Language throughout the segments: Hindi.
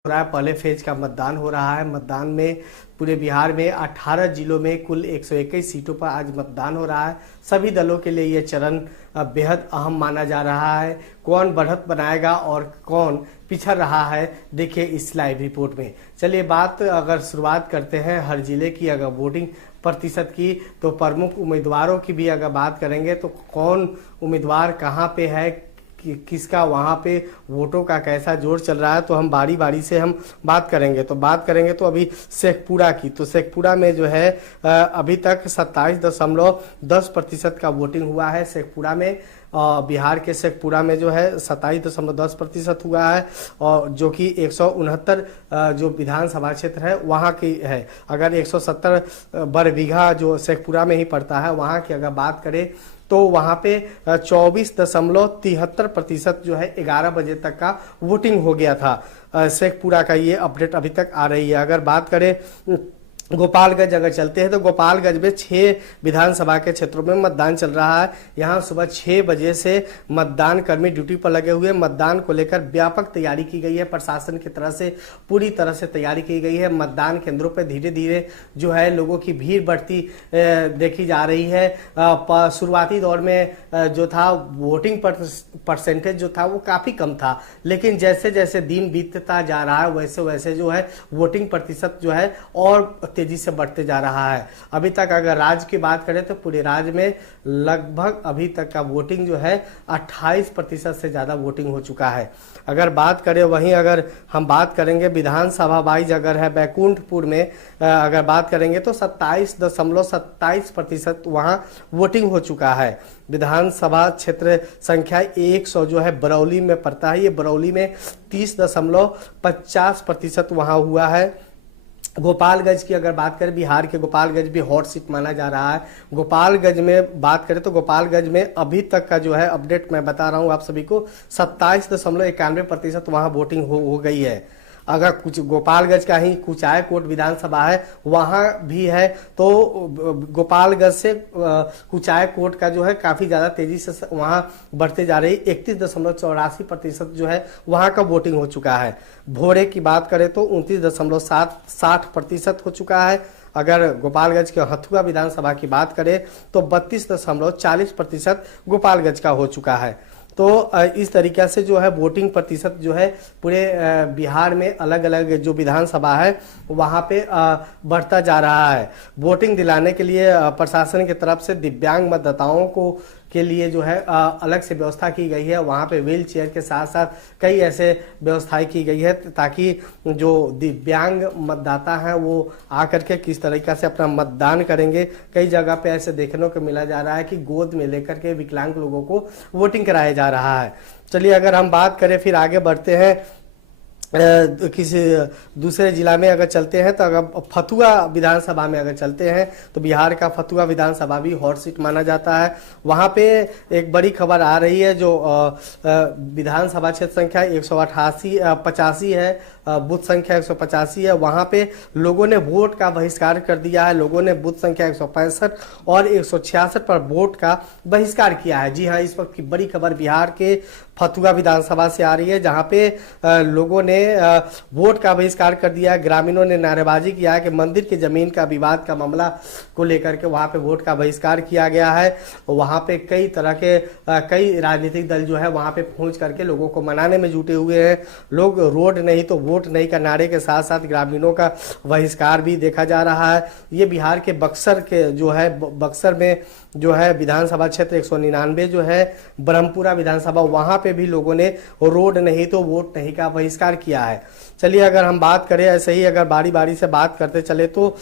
हो रहा है। पहले फेज का मतदान हो रहा है। मतदान में पूरे बिहार में 18 जिलों में कुल 121 सीटों पर आज मतदान हो रहा है। सभी दलों के लिए ये चरण बेहद अहम माना जा रहा है। कौन बढ़त बनाएगा और कौन पिछड़ रहा है, देखिए इस लाइव रिपोर्ट में। चलिए बात अगर शुरुआत करते हैं हर जिले की, अगर वोटिंग प्रतिशत की, तो प्रमुख उम्मीदवारों की भी अगर बात करेंगे तो कौन उम्मीदवार कहाँ पे है, किसका वहाँ पे वोटों का कैसा जोर चल रहा है, तो हम बारी बारी से हम बात करेंगे। तो अभी शेखपुरा की, तो शेखपुरा में जो है अभी तक 27.10% का वोटिंग हुआ है शेखपुरा में। बिहार के शेखपुरा में जो है 27.10% हुआ है, और जो कि 169 जो विधानसभा क्षेत्र है वहाँ की है। अगर 170 वर्ग बीघा जो शेखपुरा में ही पड़ता है, वहाँ की अगर बात करें तो वहाँ पे 24.73% जो है 11 बजे तक का वोटिंग हो गया था। शेखपुरा का ये अपडेट अभी तक आ रही है। अगर बात करें गोपालगंज अगर चलते हैं तो गोपालगंज में 6 विधानसभा के क्षेत्रों में मतदान चल रहा है। यहाँ सुबह 6 बजे से मतदान कर्मी ड्यूटी पर लगे हुए। मतदान को लेकर व्यापक तैयारी की गई है। प्रशासन की तरफ से पूरी तरह से तैयारी की गई है। मतदान केंद्रों पर धीरे धीरे जो है लोगों की भीड़ बढ़ती देखी जा रही है। शुरुआती दौर में जो था वोटिंग परसेंटेज जो था वो काफ़ी कम था, लेकिन जैसे जैसे दिन बीतता जा रहा है वैसे वैसे जो है वोटिंग प्रतिशत जो है और तेजी से बढ़ते जा रहा है। अभी तक अगर राज्य की बात करें तो पूरे राज्य में लगभग अभी तक का वोटिंग जो है 28% से ज़्यादा वोटिंग हो चुका है। अगर बात करें वहीं अगर हम बात करेंगे विधानसभा वाइज, अगर है बैकुंठपुर में अगर बात करेंगे तो 27.27% वहाँ वोटिंग हो चुका है। विधानसभा क्षेत्र संख्या 100 जो है बरौली में पड़ता है, ये बरौली में 30.50% वहाँ हुआ है। गोपालगंज की अगर बात करें, बिहार के गोपालगंज भी हॉट सीट माना जा रहा है। गोपालगंज में बात करें तो गोपालगंज में अभी तक का जो है अपडेट मैं बता रहा हूं आप सभी को, 27.91% वहां वोटिंग हो गई है। अगर कुछ गोपालगंज का ही कुचायकोट विधानसभा है वहां भी है, तो गोपालगंज से कुचायकोट का जो है काफी ज्यादा तेजी से वहां बढ़ते जा रही। 31.84% जो है वहां का वोटिंग हो चुका है। भोरे की बात करें तो 29.60% हो चुका है। अगर गोपालगंज के हथुआ विधानसभा की बात करें तो 32.40% गोपालगंज का हो चुका है। तो इस तरीके से जो है वोटिंग प्रतिशत जो है पूरे बिहार में अलग अलग जो विधानसभा है वहाँ पे बढ़ता जा रहा है। वोटिंग दिलाने के लिए प्रशासन की तरफ से दिव्यांग मतदाताओं को के लिए जो है अलग से व्यवस्था की गई है। वहाँ पे व्हील चेयर के साथ साथ कई ऐसे व्यवस्थाएं की गई है ताकि जो दिव्यांग मतदाता हैं वो आकर के किस तरीके से अपना मतदान करेंगे। कई जगह पे ऐसे देखने को मिला जा रहा है कि गोद में लेकर के विकलांग लोगों को वोटिंग कराया जा रहा है। चलिए अगर हम बात करें फिर आगे बढ़ते हैं किसी दूसरे जिला में अगर चलते हैं तो अगर फतुआ विधानसभा में अगर चलते हैं तो बिहार का फतुआ विधानसभा भी हॉट सीट माना जाता है। वहाँ पे एक बड़ी खबर आ रही है, जो विधानसभा क्षेत्र संख्या 185 है, बूथ संख्या 185 है। वहाँ पे लोगों ने वोट का बहिष्कार कर दिया है। लोगों ने बूथ संख्या 165 और 166 पर वोट का बहिष्कार किया है। जी हाँ, इस वक्त की बड़ी खबर बिहार के फतुआ विधानसभा से आ रही है, जहाँ पे लोगों ने वोट का बहिष्कार कर दिया है। ग्रामीणों ने नारेबाजी किया है कि मंदिर की जमीन का विवाद का मामला को लेकर के वहाँ पे वोट का बहिष्कार किया गया है। वहाँ पे कई तरह के कई राजनीतिक दल जो है वहाँ पे पहुँच करके लोगों को मनाने में जुटे हुए हैं। लोग रोड नहीं तो वोट नहीं का नारे के साथ साथ ग्रामीणों का बहिष्कार भी देखा जा रहा है। ये बिहार के बक्सर के जो है बक्सर में जो है विधानसभा क्षेत्र 199 जो है ब्रह्मपुरा विधानसभा, वहां पे भी लोगों ने रोड नहीं तो वोट नहीं का बहिष्कार किया है। चलिए अगर हम बात करें ऐसे ही अगर बारी बारी से बात करते चले तो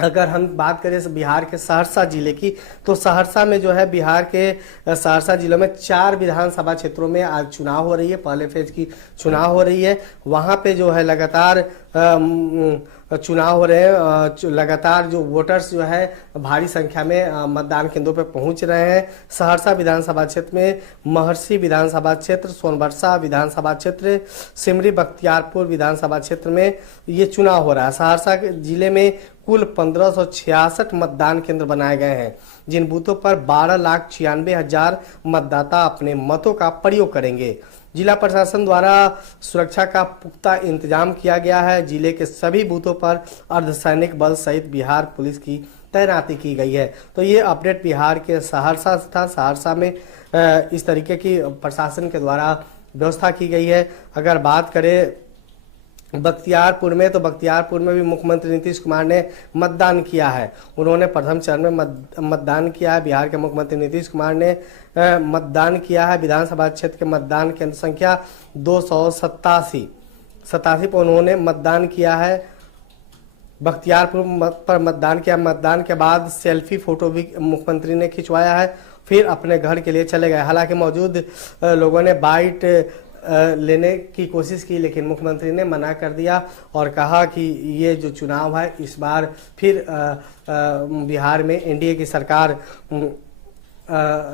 अगर हम बात करें बिहार के सहरसा जिले की, तो सहरसा में जो है बिहार के सहरसा जिले में 4 विधानसभा क्षेत्रों में आज चुनाव हो रही है। पहले फेज की चुनाव हो रही है। वहाँ पे जो है लगातार चुनाव हो रहे हैं। लगातार जो वोटर्स जो है भारी संख्या में मतदान केंद्रों पर पहुंच रहे हैं। सहरसा विधानसभा क्षेत्र में महर्षि विधानसभा क्षेत्र, सोनबरसा विधानसभा क्षेत्र, सिमरी बख्तियारपुर विधानसभा क्षेत्र में ये चुनाव हो रहा है। सहरसा जिले में कुल 1566 मतदान केंद्र बनाए गए हैं, जिन बूथों पर 12,96,000 मतदाता अपने मतों का प्रयोग करेंगे। जिला प्रशासन द्वारा सुरक्षा का पुख्ता इंतजाम किया गया है। जिले के सभी बूथों पर अर्धसैनिक बल सहित बिहार पुलिस की तैनाती की गई है। तो ये अपडेट बिहार के सहरसा से था। सहरसा में इस तरीके की प्रशासन के द्वारा व्यवस्था की गई है। अगर बात करें बख्तियारपुर में, तो बख्तियारपुर में भी मुख्यमंत्री नीतीश कुमार ने मतदान किया है। उन्होंने प्रथम चरण में मतदान किया है। बिहार के मुख्यमंत्री नीतीश कुमार ने मतदान किया है। विधानसभा क्षेत्र के मतदान केंद्र संख्या 287 पर उन्होंने मतदान किया है। बख्तियारपुर पर मतदान किया। मतदान के बाद सेल्फी फोटो भी मुख्यमंत्री ने खिंचवाया है, फिर अपने घर के लिए चले गए। हालांकि मौजूद लोगों ने बाइट लेने की कोशिश की, लेकिन मुख्यमंत्री ने मना कर दिया और कहा कि ये जो चुनाव है इस बार फिर बिहार में एनडीए की सरकार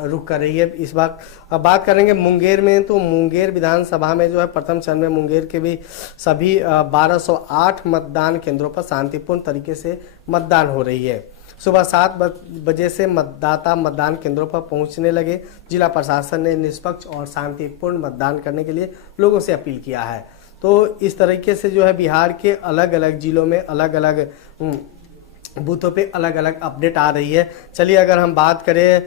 रुक कर रही है। इस बार अब बात करेंगे मुंगेर में, तो मुंगेर विधानसभा में जो है प्रथम चरण में मुंगेर के भी सभी 1208 मतदान केंद्रों पर शांतिपूर्ण तरीके से मतदान हो रही है। सुबह 7 बजे से मतदाता मतदान केंद्रों पर पहुंचने लगे। जिला प्रशासन ने निष्पक्ष और शांतिपूर्ण मतदान करने के लिए लोगों से अपील किया है। तो इस तरीके से जो है बिहार के अलग अलग जिलों में अलग अलग बूथों पे अलग अलग अपडेट आ रही है। चलिए अगर हम बात करें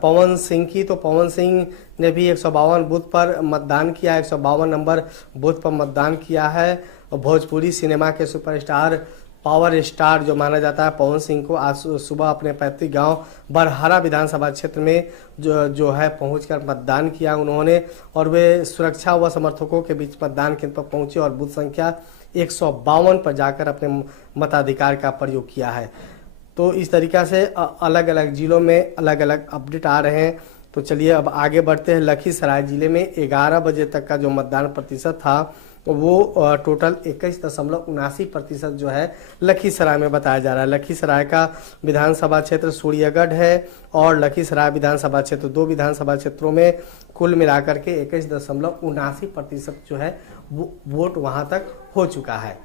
पवन सिंह की, तो पवन सिंह ने भी 152 बूथ पर मतदान किया है। 152 नंबर बूथ पर मतदान किया है। भोजपुरी सिनेमा के सुपरस्टार पावर स्टार जो माना जाता है पवन सिंह को आज सुबह अपने पैतृक गांव बरहरा विधानसभा क्षेत्र में जो है पहुंचकर मतदान किया उन्होंने, और वे सुरक्षा व समर्थकों के बीच मतदान केंद्र पर पहुंचे और बूथ संख्या 152 पर जाकर अपने मताधिकार का प्रयोग किया है। तो इस तरीका से अलग अलग जिलों में अलग अलग अपडेट आ रहे हैं। तो चलिए अब आगे बढ़ते हैं। लखीसराय जिले में 11 बजे तक का जो मतदान प्रतिशत था वो टोटल 21.79% जो है लखीसराय में बताया जा रहा है। लखीसराय का विधानसभा क्षेत्र सूर्यगढ़ है और लखीसराय विधानसभा क्षेत्र 2 विधानसभा क्षेत्रों में कुल मिलाकर के 21.79% जो है वोट वहां तक हो चुका है।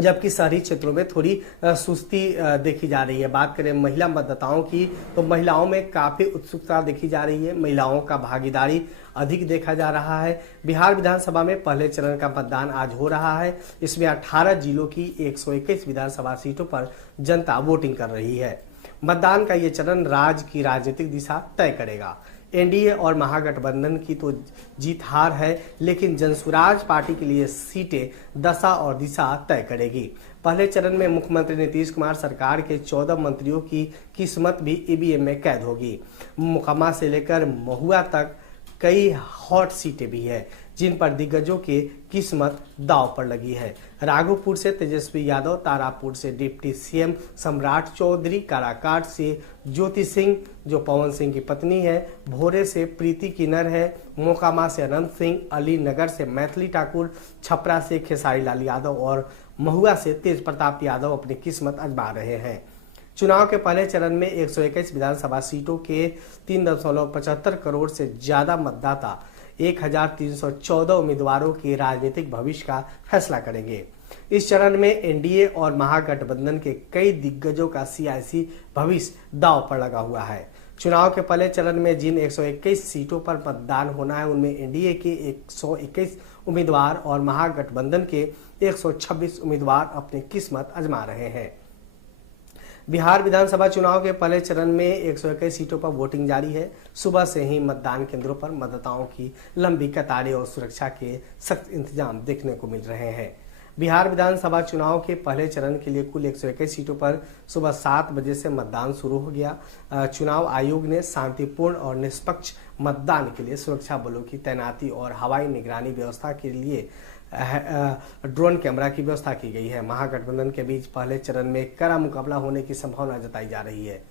जबकि शहरी क्षेत्रों में थोड़ी सुस्ती देखी जा रही है। बात करें महिला मतदाताओं की, तो महिलाओं में काफी उत्सुकता देखी जा रही है। महिलाओं का भागीदारी अधिक देखा जा रहा है। बिहार विधानसभा में पहले चरण का मतदान आज हो रहा है। इसमें 18 जिलों की 121 विधानसभा सीटों पर जनता वोटिंग कर रही है। मतदान का ये चरण राज्य की राजनीतिक दिशा तय करेगा। एनडीए और महागठबंधन की तो जीत हार है, लेकिन जनसुराज पार्टी के लिए सीटें दशा और दिशा तय करेगी। पहले चरण में मुख्यमंत्री नीतीश कुमार सरकार के 14 मंत्रियों की किस्मत भी ईवीएम में कैद होगी। मोकामा से लेकर महुआ तक कई हॉट सीटें भी है जिन पर दिग्गजों की किस्मत दांव पर लगी है। राघोपुर से तेजस्वी यादव, तारापुर से डिप्टी सीएम सम्राट चौधरी, काराकाट से ज्योति सिंह जो पवन सिंह की पत्नी है, भोरे से प्रीति किन्नर है, मोकामा से अनंत सिंह, अली नगर से मैथिली ठाकुर, छपरा से खेसारी लाल यादव और महुआ से तेज प्रताप यादव अपनी किस्मत आजमा रहे हैं। चुनाव के पहले चरण में 121 विधानसभा सीटों के 3.75 करोड़ से ज्यादा मतदाता 1314 उम्मीदवारों के राजनीतिक भविष्य का फैसला करेंगे। इस चरण में एनडीए और महागठबंधन के कई दिग्गजों का सियासी भविष्य दांव पर लगा हुआ है। चुनाव के पहले चरण में जिन 121 सीटों पर मतदान होना है उनमें एनडीए के 121 उम्मीदवार और महागठबंधन के 126 उम्मीदवार अपनी किस्मत आजमा रहे हैं। बिहार विधानसभा चुनाव के पहले चरण में 121 सीटों पर वोटिंग जारी है। सुबह से ही मतदान केंद्रों पर मतदाताओं की लंबी कतारें और सुरक्षा के सख्त इंतजाम देखने को मिल रहे हैं। बिहार विधानसभा चुनाव के पहले चरण के लिए कुल 121 सीटों पर सुबह 7 बजे से मतदान शुरू हो गया। चुनाव आयोग ने शांतिपूर्ण और निष्पक्ष मतदान के लिए सुरक्षा बलों की तैनाती और हवाई निगरानी व्यवस्था के लिए ड्रोन कैमरा की व्यवस्था की गई है। महागठबंधन के बीच पहले चरण में कड़ा मुकाबला होने की संभावना जताई जा रही है।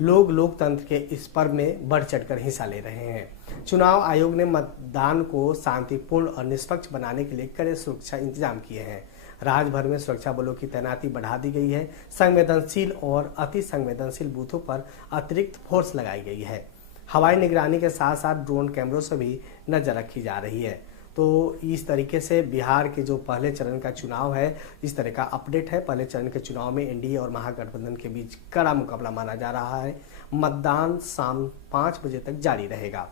लोग लोकतंत्र के इस पर्व में बढ़ चढ़कर हिस्सा ले रहे हैं। चुनाव आयोग ने मतदान को शांतिपूर्ण और निष्पक्ष बनाने के लिए कड़े सुरक्षा इंतजाम किए हैं। राज्य भर में सुरक्षा बलों की तैनाती बढ़ा दी गई है। संवेदनशील और अति संवेदनशील बूथों पर अतिरिक्त फोर्स लगाई गई है। हवाई निगरानी के साथ साथ ड्रोन कैमरों से भी नजर रखी जा रही है। तो इस तरीके से बिहार के जो पहले चरण का चुनाव है इस तरह का अपडेट है। पहले चरण के चुनाव में एनडीए और महागठबंधन के बीच कड़ा मुकाबला माना जा रहा है। मतदान शाम 5 बजे तक जारी रहेगा।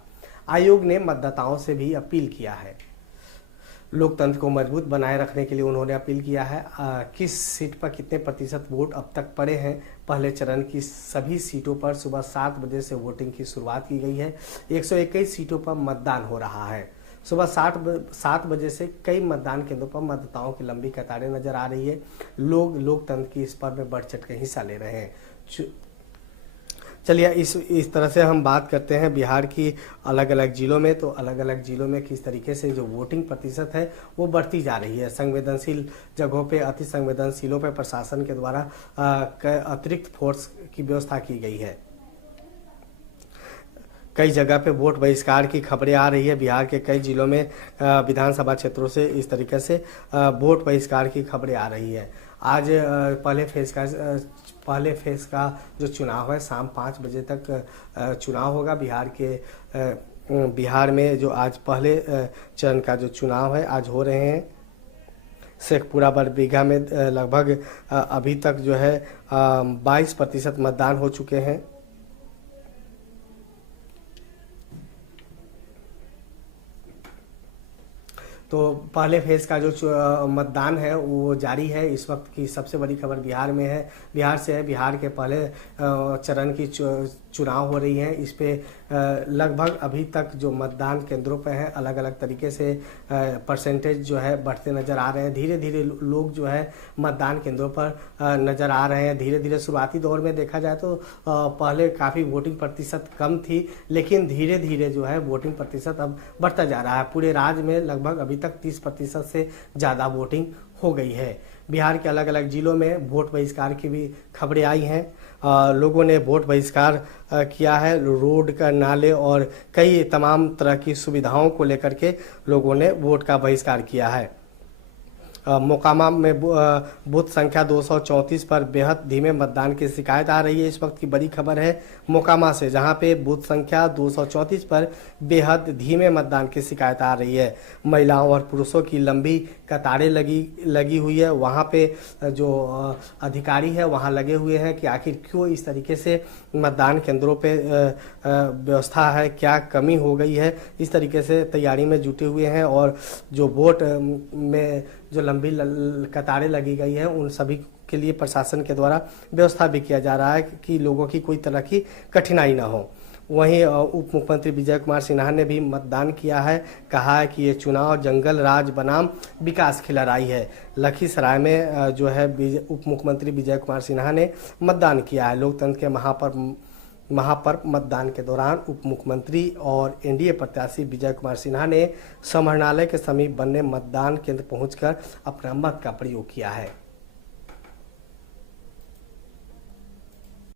आयोग ने मतदाताओं से भी अपील किया है। लोकतंत्र को मजबूत बनाए रखने के लिए उन्होंने अपील किया है। किस सीट पर कितने प्रतिशत वोट अब तक पड़े हैं? पहले चरण की सभी सीटों पर सुबह 7 बजे से वोटिंग की शुरुआत की गई है। 121 सीटों पर मतदान हो रहा है। सुबह 7 बजे से कई मतदान केंद्रों पर मतदाताओं की लंबी कतारें नजर आ रही है। लोग लोकतंत्र की इस पर्व में बढ़ चढ़ कर हिस्सा ले रहे हैं। चलिए इस तरह से हम बात करते हैं बिहार की अलग अलग जिलों में। तो अलग अलग जिलों में किस तरीके से जो वोटिंग प्रतिशत है वो बढ़ती जा रही है। संवेदनशील जगहों पे, अति संवेदनशीलों पे प्रशासन के द्वारा अतिरिक्त फोर्स की व्यवस्था की गई है। कई जगह पे वोट बहिष्कार की खबरें आ रही है। बिहार के कई जिलों में विधानसभा क्षेत्रों से इस तरीके से वोट बहिष्कार की खबरें आ रही है। आज पहले फेज का जो चुनाव है शाम 5 बजे तक चुनाव होगा। बिहार में जो आज पहले चरण का जो चुनाव है आज हो रहे हैं। शेखपुरा बरबीघा में लगभग अभी तक जो है 22% मतदान हो चुके हैं। तो पहले फेज का जो मतदान है वो जारी है। इस वक्त की सबसे बड़ी खबर बिहार में है, बिहार से है। बिहार के पहले चरण की चुनाव हो रही है। इस पे लगभग अभी तक जो मतदान केंद्रों पे है अलग अलग तरीके से परसेंटेज जो है बढ़ते नज़र आ रहे हैं। धीरे धीरे लोग जो है मतदान केंद्रों पर नज़र आ रहे हैं। धीरे धीरे शुरुआती दौर में देखा जाए तो पहले काफ़ी वोटिंग प्रतिशत कम थी, लेकिन धीरे धीरे जो है वोटिंग प्रतिशत अब बढ़ता जा रहा है। पूरे राज्य में लगभग अभी तक 30% से ज़्यादा वोटिंग हो गई है। बिहार के अलग अलग जिलों में वोट बहिष्कार की भी खबरें आई हैं। लोगों ने वोट बहिष्कार किया है। रोड का नाले और कई तमाम तरह की सुविधाओं को लेकर के लोगों ने वोट का बहिष्कार किया है। मोकामा में बूथ संख्या 234 पर बेहद धीमे मतदान की शिकायत आ रही है। इस वक्त की बड़ी खबर है मोकामा से, जहां पे बूथ संख्या 234 पर बेहद धीमे मतदान की शिकायत आ रही है। महिलाओं और पुरुषों की लंबी कतारें लगी हुई है। वहां पे जो अधिकारी है वहां लगे हुए हैं कि आखिर क्यों इस तरीके से मतदान केंद्रों पे व्यवस्था है, क्या कमी हो गई है। इस तरीके से तैयारी में जुटे हुए हैं और जो वोट में जो लंबी कतारें लगी गई है उन सभी के लिए प्रशासन के द्वारा व्यवस्था भी किया जा रहा है कि लोगों की कोई तरह की कठिनाई ना हो। वहीं उप मुख्यमंत्री विजय कुमार सिन्हा ने भी मतदान किया है। कहा है कि ये चुनाव जंगल राज बनाम विकास की लड़ाई है। लखीसराय में जो है उप मुख्यमंत्री विजय कुमार सिन्हा ने मतदान किया है। लोकतंत्र के महापर्व मतदान के दौरान उप मुख्यमंत्री और एनडीए प्रत्याशी विजय कुमार सिन्हा ने समाहरणालय के समीप बने मतदान केंद्र पहुंचकर अपना मत का प्रयोग किया है।